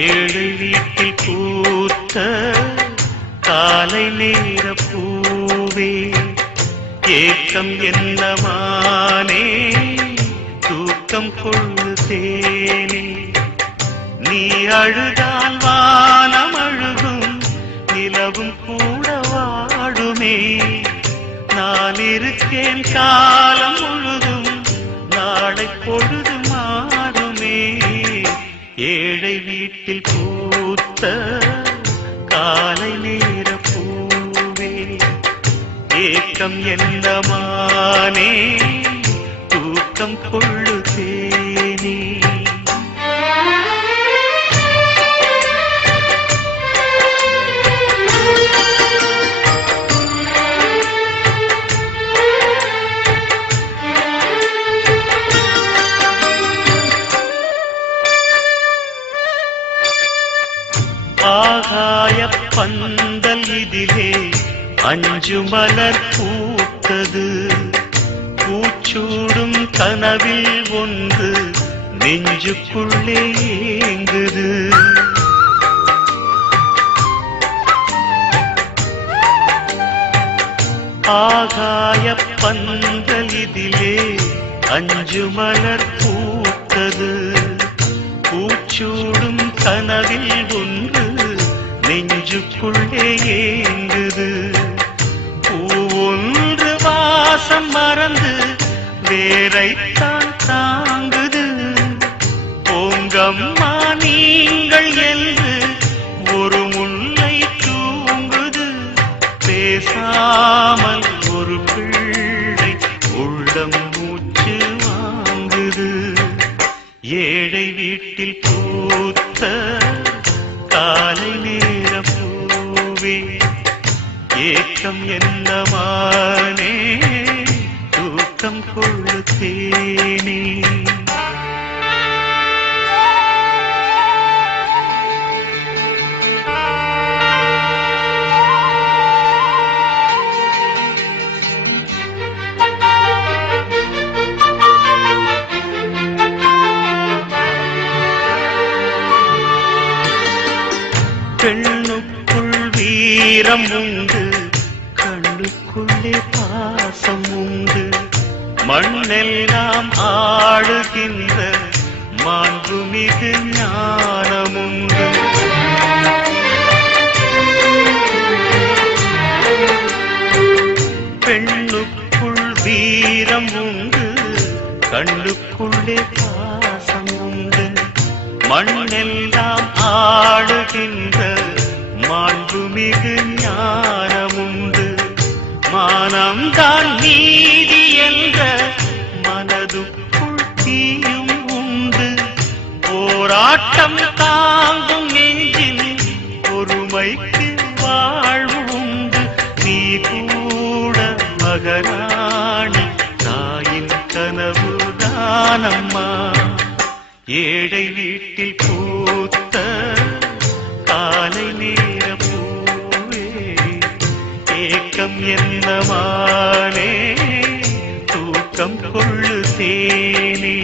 ஏழை வீட்டில் பூத்த காலை நேர பூவே ஏக்கம் என்னமானே தூக்கம் கொள்ளுதேனே நீ அழுதால் வானம் அழுகும் நிலவும் கூட வாடுமே நான் இருக்கேன் காலம் முழுதும் நாளை பொழுது மாறுமே ஏழை வீட்டில் பூத்த காலை நேர பூவே ஏக்கம் என்னமானே தூக்கம் கொள்ளுதேனே ஆகாய பந்தல் இதிலே அஞ்சு மலர் பூத்தது பூச்சூடும் கனவில் ஒன்று நெஞ்சுக்குள்ளே ஏங்குது ஆகாய பந்தல் இதிலே அஞ்சு மலர் பூத்தது பூச்சூடும் கனவில் ஒன்று நெஞ்சுக்குள்ளே ஏங்குது பூவொன்று வாசம் மறந்து வேரைத்தான் தாங்குது போங்கம்மா நீங்கள் என்று ஒரு முல்லை தூங்குது பேசாமல் ஒரு பிள்ளை உள்ளம் மூச்சு வாங்குது ஏழை வீட்டில் பூத்த காலை நேர பூவே ஏக்கம் என்னமானே தூக்கம் கொள்ளுதேனே பெண்ணுக்குள் வீரம் உண்டு கண்ணுக்குள்ளே பாசம் உண்டு மண்ணெல்லாம் ஆளுகின்ற மாண்புமிகு ஞானமுண்டு பெண்ணுக்குள் வீரம் உண்டு கண்ணுக்குள்ளே பாசம் உண்டு மண்ணெல்லாம் ஆளுகின்ற மாண்புமிகு ஞானமுண்டு மானம்தான் நீதி என்ற மனதுக்குள் தீயும் உண்டு போராட்டம் தாங்கும் நெஞ்சில் பொறுமைக்கு வாழ்வு உண்டு நீ கூட மகராணி தாயின் கனவு தானம்மா ஏழை வீட்டில் பூத்த காலை நேர பூவே ஏக்கம் என்னமானே தூக்கம் கொள்ளுதேனே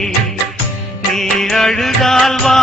நீ அழுதால் வா